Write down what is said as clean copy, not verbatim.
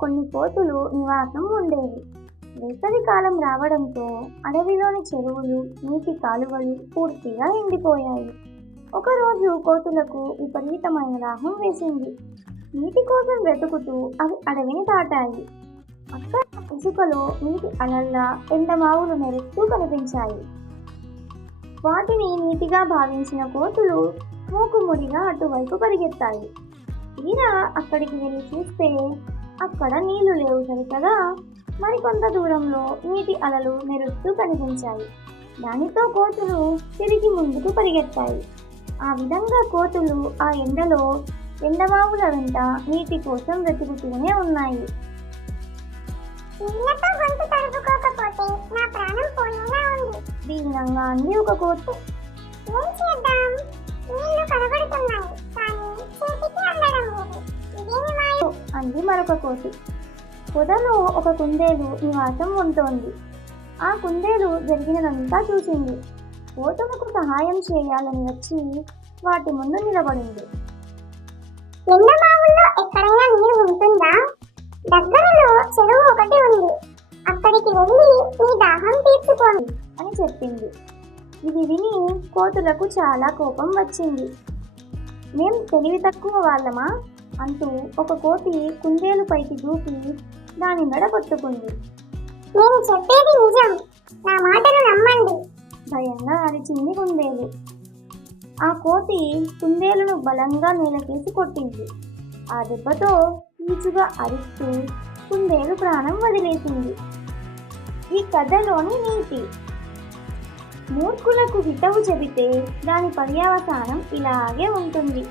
కొన్ని కోతులు నివాసం ఉండేవి. వేసవి కాలం రావడంతో అడవిలోని చెరువులు, నీటి కాలువలు పూర్తిగా ఎండిపోయాయి. ఒకరోజు కోతులకు విపరీతమైన దాహం వేసింది. నీటి కోసం వెతుకుతూ అవి అడవిని దాటాయి. అక్కడ ఇసుకలో నీటి అలల్లా ఎండమావులు మెరుస్తూ కనిపించాయి. వాటిని నీటిగా భావించిన కోతులు మూకుముడిగా అటువైపు పరిగెత్తాయి. తీరా అక్కడికి వెళ్ళి చూస్తే అక్కడ నీళ్లు లేవు సరికదా, మరికొంత దూరంలో నీటి అలలు మెరుస్తూ కనిపించాయి. దానితో కోతులు తిరిగి ముందుకు పరిగెత్తాయి. ఆ విధంగా కోతులు ఆ ఎండలో ఎండమావుల వెంట నీటి కోసం వెతుకుతూనే ఉన్నాయి. దీనంగా అంది ఒక కోతి. అంది మరొక కోతి. పొదలో ఒక కుందేలు నివాసం ఉంటోంది. ఆ కుందేలు జరిగినదంతా చూసింది. కోతులకు సహాయం చేయాలని వచ్చి వాటి ముందు నిలబడింది. ఎండమావుల్లో ఎక్కడైనా నీరు ఉంటుందా? దగ్గరలో చెరువు ఒకటి ఉంది, అక్కడికి వెళ్ళి నీ దాహం తీర్చుకోండి అని చెప్పింది. ఇది విని కోతులకు చాలా కోపం వచ్చింది. మేం తెలివి తక్కువ వాళ్ళమా అంటూ ఒక కోతి కుందేలు పైకి దూకి దాని మెడ కొట్టుకుంది. నేను చెప్పేది నిజం, నా మాటను నమ్మండి భయంగా అరిచింది కుందేలు. ఆ కోతి కుందేలును బలంగా నేలకేసి కొట్టింది. ఆ దెబ్బతో కీచుగా అరుస్తూ కుందేలు ప్రాణం వదిలేసింది. ఈ కథలోని నీతి: మూర్ఖులకు హితవు చెబితే దాని పర్యవసానం ఇలాగే ఉంటుంది.